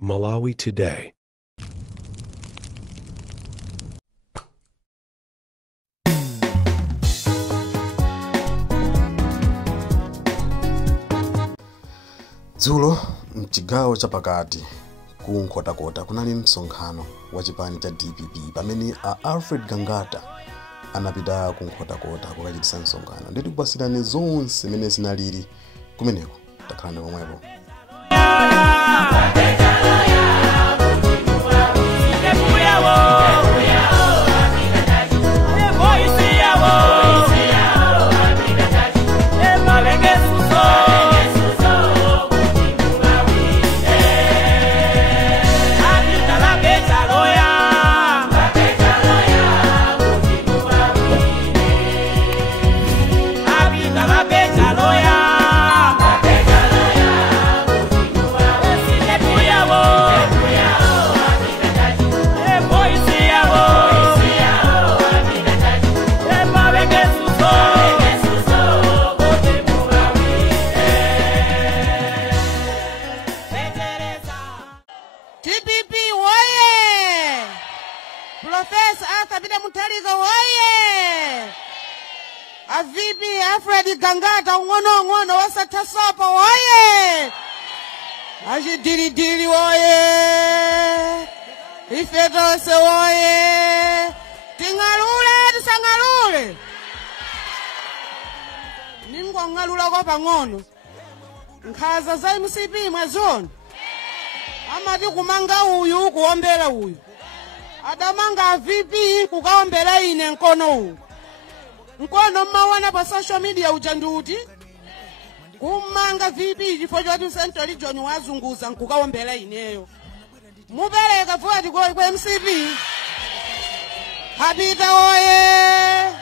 Malawi Today. Dzulo mchigawo chapakati ku Nkhotakota kunali msonkhano wa chipani cha DPP pamene Alfred Gangata anapita ku Nkhotakota kukachitisa msonkhano. Nditi kupasirani zonse zimene zinalili kumeneko. Takhalani pomwepo. DPP woye! Professor Arthur Mutharika woye! Avipi Alfred Gangata ngono wasathasopa woye! Dili woye! Ifetose woye! Tingalule tisangalule! Ningongalula kwa pang'ono. Nkhaza za MCP mwezoni. Amati kumanga uyu kuombera uyu. Adamanga VP kukaombera ine nkono uyu. Nkono mmawana pa social media uchanduti. Kumanga VP chifo choti Central Region wazunguza nkukaombera ineyo. Mupereka fuati kwa MCP. Hapita oye.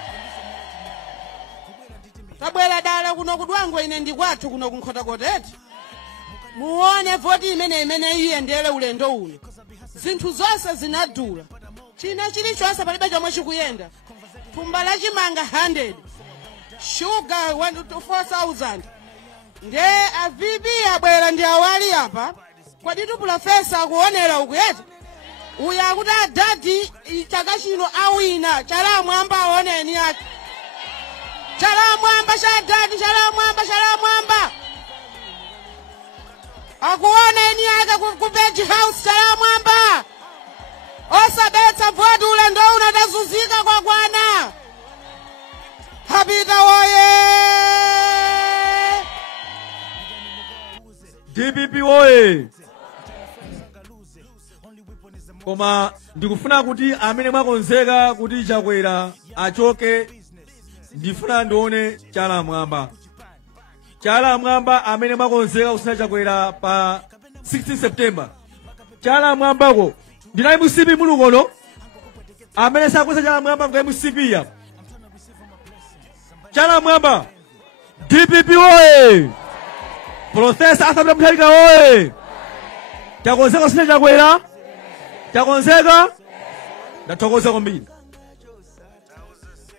Tabwela dala kuno kudwango ine ndikwathu kuno Nkhotakota. Muone voti imene iyendele ulendo uno. Zinthu zonse zinadula. China chilichonse palibe chomwe chikuyenda. Thumba la chimanga 100. Sugar 4,000. Nde AVP abwera ndi awali apa. Kwaditu professor akuonera ukuyeta. Uya kuti adadi chaka chino awina. Chalamwamba aoneni ati. Chalamwamba chadadi, chalamwamba. Akuona eni aka kubeji house chalamwamba. Osabetsa voti ulendo unatazuzika kwa kwana. Hapita woye. DPP woye. Koma ndikufuna kuti amene mwakonzeka kuti chakwera achoke. Ndifuna ndione chalamwamba. Chalamwamba amene mwakonzeka kusina chakwera pa 16 September. Chalamwambako ndinayi MCP mulukono amene sakweza chalamwamba kwa MCP ya. Chalamwamba DPP woye. Professor Arthur Mutharika woye. Chakonzeka kusina chakwera. Chakonzeka ndathokoza kwambiri.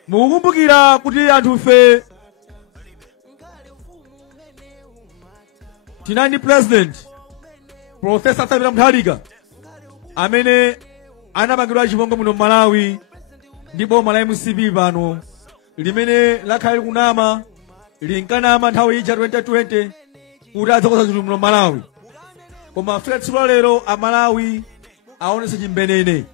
Mukukumbukira kuti anthufe tinani President Professor Arthur Mutharika amene anapangidwa chipongwe muno Malawi ndi boma la MCP pano limene lakhala kunama linkanama nthawi ija 2020 kuti adzakoza zinthu muno Malawi. Koma tsiku lero Amalawi aonesa chimbenene.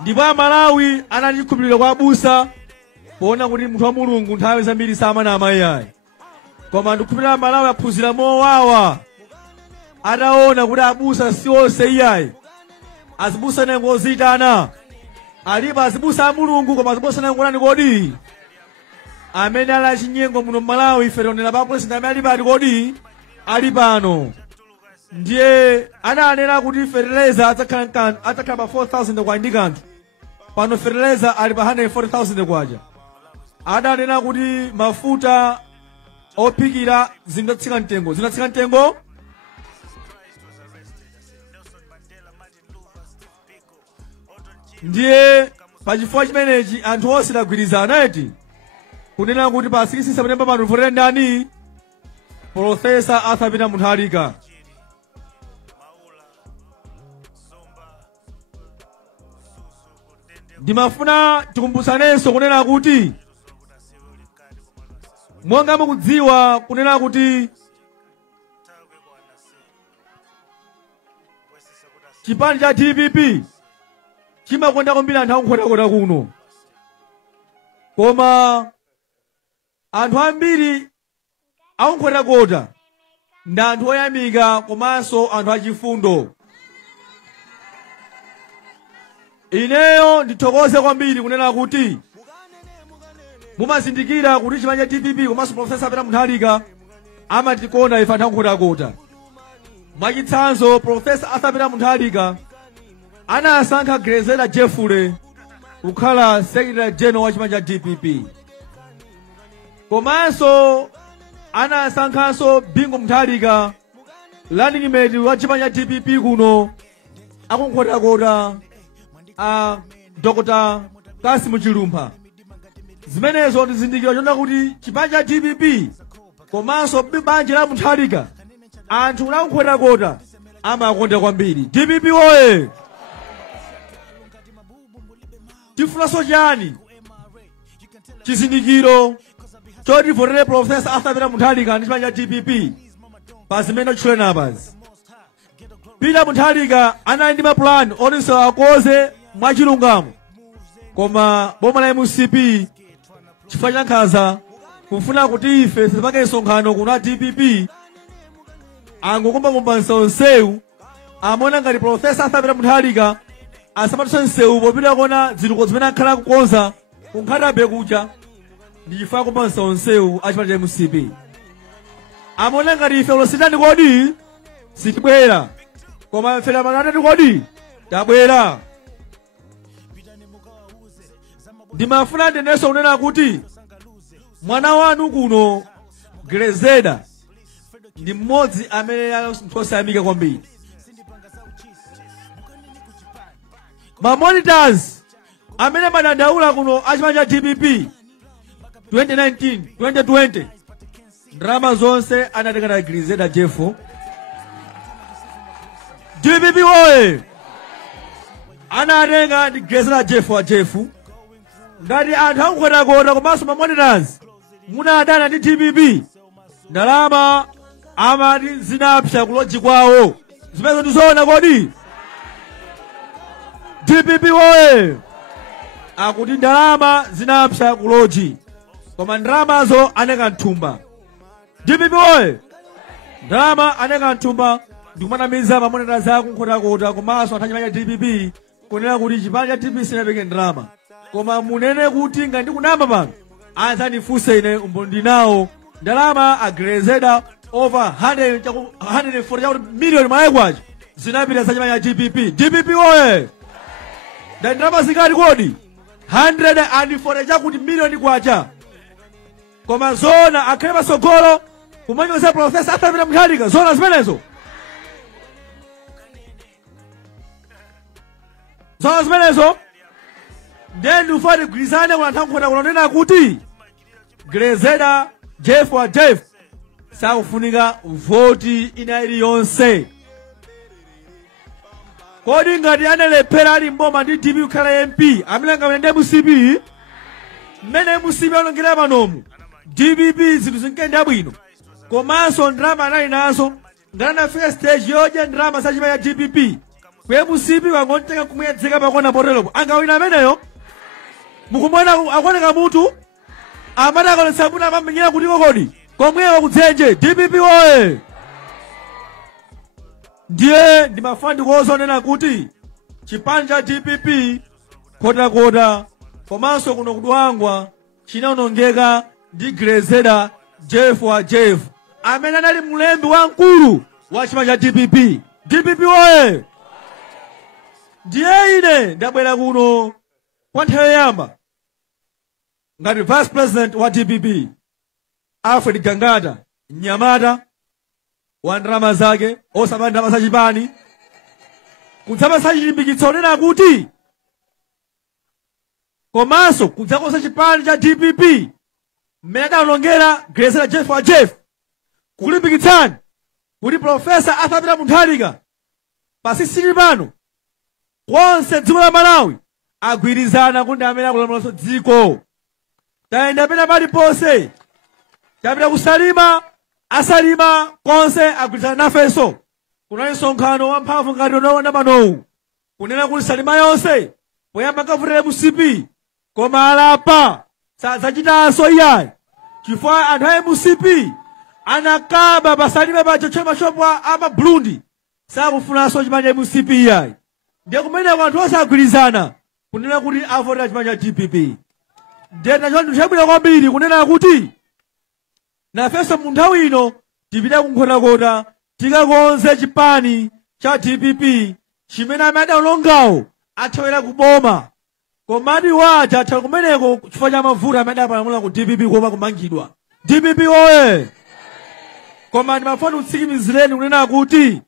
Ndipo Amalawi analikhulupirira kwa abusa poona kuti munthu wa Mulungu nthawi zambiri samana amayi ayi. Koma ndikukhulupirira Malawi aphunzira mowawa. Ataona kuti abusa si onse iyayi. Azibusa nengo zitana. Alipo azibusa a Mulungu koma azibusa nengo nani kodi. Amene ala chinyengo muno Malawi ife tonena pa president amene ali pati kodi ali pano. Ndiye ananena kuti fertilizer atakhala pa 4,000 kwa indikanthu. Pano fertilizer ali pa 140,000 kwaja. Adanena kuti mafuta ophikira zinatsika mtengo. Ndiye pachifukwa chimenechi anthu osagwirizana eti kunena kuti pa 6 September pano votere ndani Profesa Arthur Peter Mutharika. Ndimafuna tikumbusanenso kunena kuti monga mukudziwa kunena kuti chipani cha DPP chimakonda kwambiri anthu ankhotakota kuno, koma anthu ambiri ankhotakota ndi anthu oyamika komanso anthu achifundo. Ineyo ndithokoze kwambiri kunena kuti mumazindikira kuti chipani cha DPP komanso Profesa Peter Mutharika amatikonda ife anthu ankhotakota. Mwachitsanzo, Profesa Arthur Peter Mutharika anasankha Grazela Jeffule kukhala Secretary General wa chipani cha DPP. Komanso anasankhanso Bingu Mutharika running mate wa chipani cha DPP kuno akunkotakota a Dr. Kasimu Chilumpha. Zimenezo ndizindikira chonena kuti chipani cha DPP komanso banja la Mutharika anthu akunkotakota amakonda kwambiri. DPP oye! Tifunanso chani chizindikiro choti votere Profesa Arthur Peter Mutharika ndi chipani cha DPP pa zimene tchuleni apazi. Peter Mutharika anali ndi mapulani oninso akoze mwachilungamo, koma boma la MCP chifukwa cha nkhanza kufuna kuti ife tipange msonkhano kuna DPP angokumba nsewu amona ngati Profesa Arthur Peter Mutharika asamatuse nsewu popita kona zituko zimene akhala kukonza kunkhatabe kucha ndi chifukwa kumba nsewu achipani cha MCP. Amona ngati ife ulositani kodi sitibwera, koma ife lamanatati kodi tabwera. Ndimafuna ndenenso kunena kuti mwana wanu kuno Grazela ndi mmodzi amene osayamika kwambiri. Monitors amene madandaula kuno achipani cha DPP 2019 2020 ndalama zonse anatenga na Grazela Jeffo. DPP oye! Anatenga ndi Grazela Jeffo wa Jeffo. Ngati anthu ankhotakota komanso monitors munadana ndi DPP, ndalama amati zinapsa kuloji kwawo. Zimenezo ndizoona kodi? DPP oye! Akuti ndalama zinapsa kuloji, koma ndalamazo aneka nthumba. DPP oye! Ndalama aneka nthumba ndikumanamiza mamonitors akunkotakota komanso anthu achipani cha DPP kunena kuti chipani cha DPP sinapeke ndalama. Koma munene kuti ngati kunamba pano anzandifunse ine umboni nawo ndalama a Grazela over 140 million maekwacho zinapita za chipani cha DPP. DPP oye! Ndi ndalama zingati kodi? 140 chakuti million kwacha. Koma zona akhale pasogolo kumanyoza Profesa Arthur Peter Mutharika, zona zimenezo. Zona zimenezo then ufati grizane kwa ntangu kunena kuti Grazela Jeffo wa Jeffo sakufunika voti ina iliyonse. Kodi ngati analephera ali mboma ndi DPP kukhala MP amilenga mende MCP mmene MCP anongera panomu DPP zinthu zinkenda bwino, komanso ndalama anali nazo ngati anafika stage yodya ndalama za chipani cha DPP kwe MCP wangontenga kumuyedzeka pakona poteropo angawina ameneyo. Mukumona akoneka mutu amata akonesa mutu amamenyera kuti kodi komwewa kudzenje. DPP oye! Ndiye ndimafuna ndikuwuzonena kuti chipani cha DPP khotakota komanso kuno kudwangwa chinawonongeka ndi Grazela Jeffo wa Jeffo amene anali mlembi wamkulu wa chipani cha DPP. DPP oye! Ndiye ine ndabwera kuno kwa nthawi yoyamba ngati Vice President wa DPP Alfred Gangata Nyamata wa ndalama zake osama ndalama za chipani kudzapasa chilimbikitso onena kuti komanso kudzakosa chipani cha DPP mmene adawonongera Grazela Jeffo wa Jeffo kulimbikitsani kuti Profesa Arthur Peter Mutharika pasisili pano konse dziko la Malawi agwirizana kuti amene akulamulaso dziko. Tayenda pena paliponse, tapita kusalima, asalima konse agwirizana nafenso. Kunali msonkhano wamphamvu ngati unaona panowu, kunena kuti salima yonse poyamba kavutire musipi, koma alapa sadzachitanso iyayi chifukwa anthu a musipi anakaba pasalima pacho choma shopo ama Burundi sakufunanso chimanja musipi iyayi. Ndiye kumeneko anthu onse agwirizana kunena kuti avotera chimanja DPP. Ndiye nachoncho chabwino kwambiri kunena kuti nafenso mu nthawi ino tipite kunkhotakota tikakonze chipani cha DPP chimene amene adalongawo athawera kuboma. Komadi waja athawa kumeneko chifukwa cha mavuto amene apalamula ku DPP koma kumangidwa. DPP oye! Koma ndimafuna kutsikimizireni kunena kuti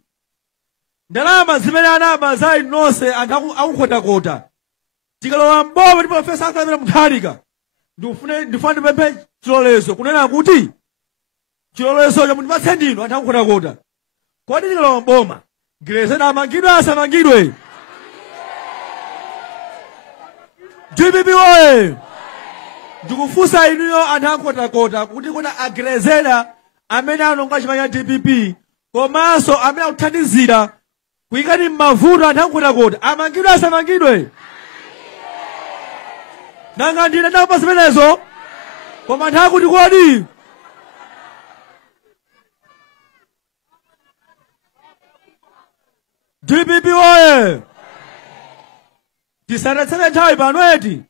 ndalama zimene anaba za inonse anthu akukhotakota tikalowa mboma ndi Profesa Arthur Peter Mutharika ndifuna ndipemphe chilolezo kunena kuti chilolezo cha mundipatse ndinu anthu akukhotakota. Kodi tikalowa mboma gerezeni amangidwe asamangidwe? DPP oye! Ndikufunsa inuyo anthu akukhotakota kuti kuna agerezera amene anonga chimanja DPP komanso amene akuthandizira kuyikani m'mavuto anthu akukhotakota amangidwe asamangidwe? Nanga ndine ndapa zimenezo koma anthu akuti kodi DPP oye! Tisanetsere nthawi pano eti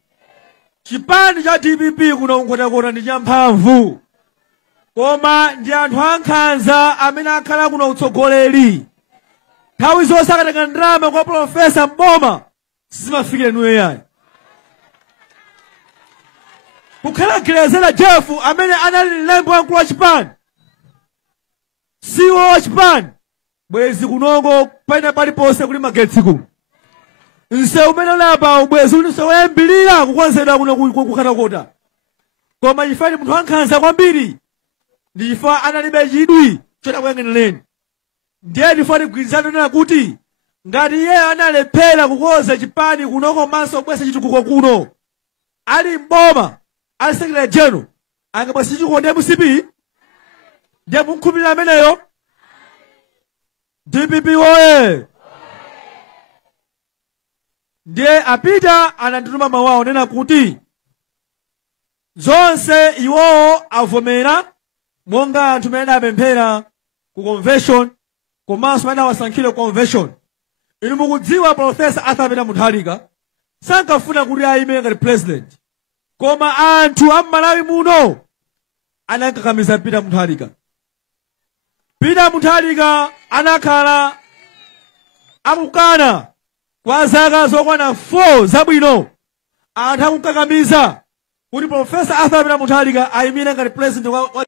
chipani cha DPP kuno kunkhotakota ndi champhamvu, koma ndi anthu ankhanza amene akhala kuno utsogoleri. Nthawi zonse akatenga ndalama kwa Profesa mboma sizimafikire nuyo yayi. Kukhala gerezera Jeff amene anali mlembi wamkulu wa chipani, siwo wa chipani, bwezi kunongo pena paliponse kuli magetsi kuno. Nse umene ulapa ubwezi ulinso woyambilira kukonzedwa kuno kukhotakota. Koma chifukwa ndi munthu wankhanza kwambiri ndi chifukwa analibe chidwi chotakuyang'anireni. Ndiye chifukwa tigwirizane nena kuti ngati iye analephera kukonza chipani kuno komanso kubweza chitukuko kuno, ali mboma ali Secretary General angabweza chitukuko ndiye musipi? Ndiye munkhupirira ameneyo? DPP oye! Ndiye apita anandituma mawu nena kuti zonse iwowo avomera monga anthu amene apemphera ku convention komanso amene awasankhire convention. Inu mukudziwa Profesa Arthur Peter Mutharika sankafuna kuti ayime ngati president, koma anthu a Malawi muno anankakamiza Peter Mutharika. Peter Mutharika anakhala akukana kwa zaka zokwana 4 zabwino, anthu akukakamiza kuti Profesa Arthur Peter Mutharika ayimire ngati president wa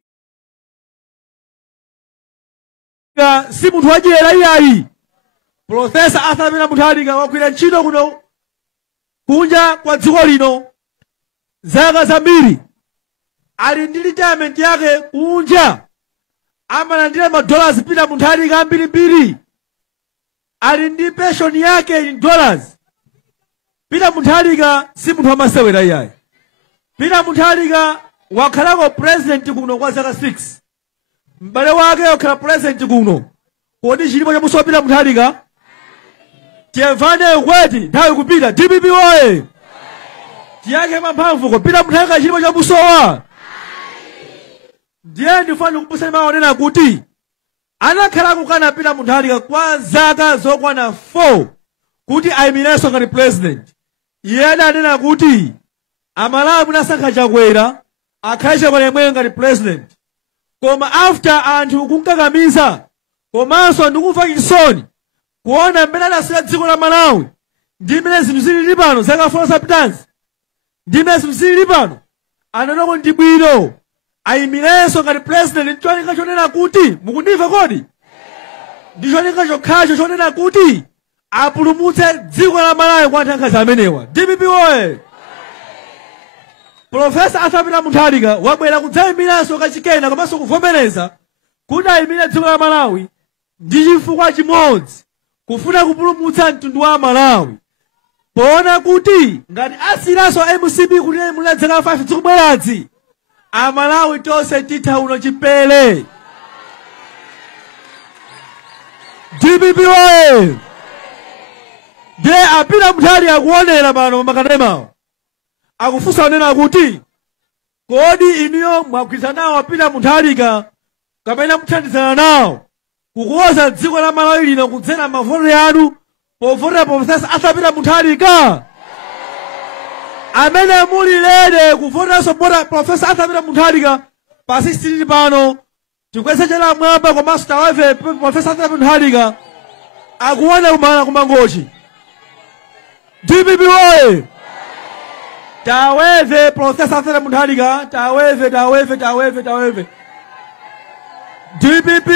si munthu wadyera iyayi. Profesa Arthur Peter Mutharika wagwira ntchito kuno kunja kwa dziko lino zaka zambiri, ali ndi retirement yake kunja, amalandira $, Peter Mutharika ambirimbiri, ali ndi pension yake in dollars. Peter Mutharika si munthu wamasewera iyayi. Peter Mutharika wakhalako president kuno kwa zaka 6. M'bale wake wakhala president kuno. Kodi chilipo cha muso wa Peter Mutharika? Tiemvane kweti nthawi kupita. DPP oye! Tiyake mamphamvu ko Peter Mutharika chilipo cha muso wa? Ndiye ndifuna kupusa mawu nena kuti anakhala kukana Peter Mutharika kwa zaka zokwana 4 kuti ayimirenso ngati president. Iye adanena kuti Amalawi munasankha Chakwera akhale Chakwera yemweyo ngati president. Koma after anthu kunkakamiza komanso ndikumva chisoni kuona mmene adasira dziko la Malawi ndi mmene zinthu zilili pano zaka 4 zapitazi, ndi mmene zinthu zilili pano, ananoko ndi bwino ayimirenso ngati president. Ndicholinga chonena kuti mukundimva kodi? Ndicholinga chokhacho chonena kuti apulumutse dziko la Malawi kwa anthu amenewa. DPP oye! Profesa Arthur Peter Mutharika wabwera kudzayimiranso kachikena komanso kuvomereza kudayimira dziko la Malawi ndi chifukwa chimodzi, kufuna kupulumutsa mtundu wa Malawi. Poona kuti ngati asilaso MCP kuti mula zaka 5 zikubweradzi, Amalawi tonse titha uno chipele. DPP oye! Ndiye apita Mutharika akuonera pano makanemawo. Akufunsa onena kuti kodi inuyo mwagwirizana nawo apita Mutharika kapena muthandizana nawo kukonza dziko la Malawi lino kudzera mavoto yanu povotera Profesa asapita Mutharika? Amene muli lede kuvotera support Profesa asapita Mutharika pa 16 pano tikwese chela mwamba komanso taweve Profesa asapita Mutharika akuona kumana kumangochi. DPP oye! Taweve Profesa asapita Mutharika, taweve. DPP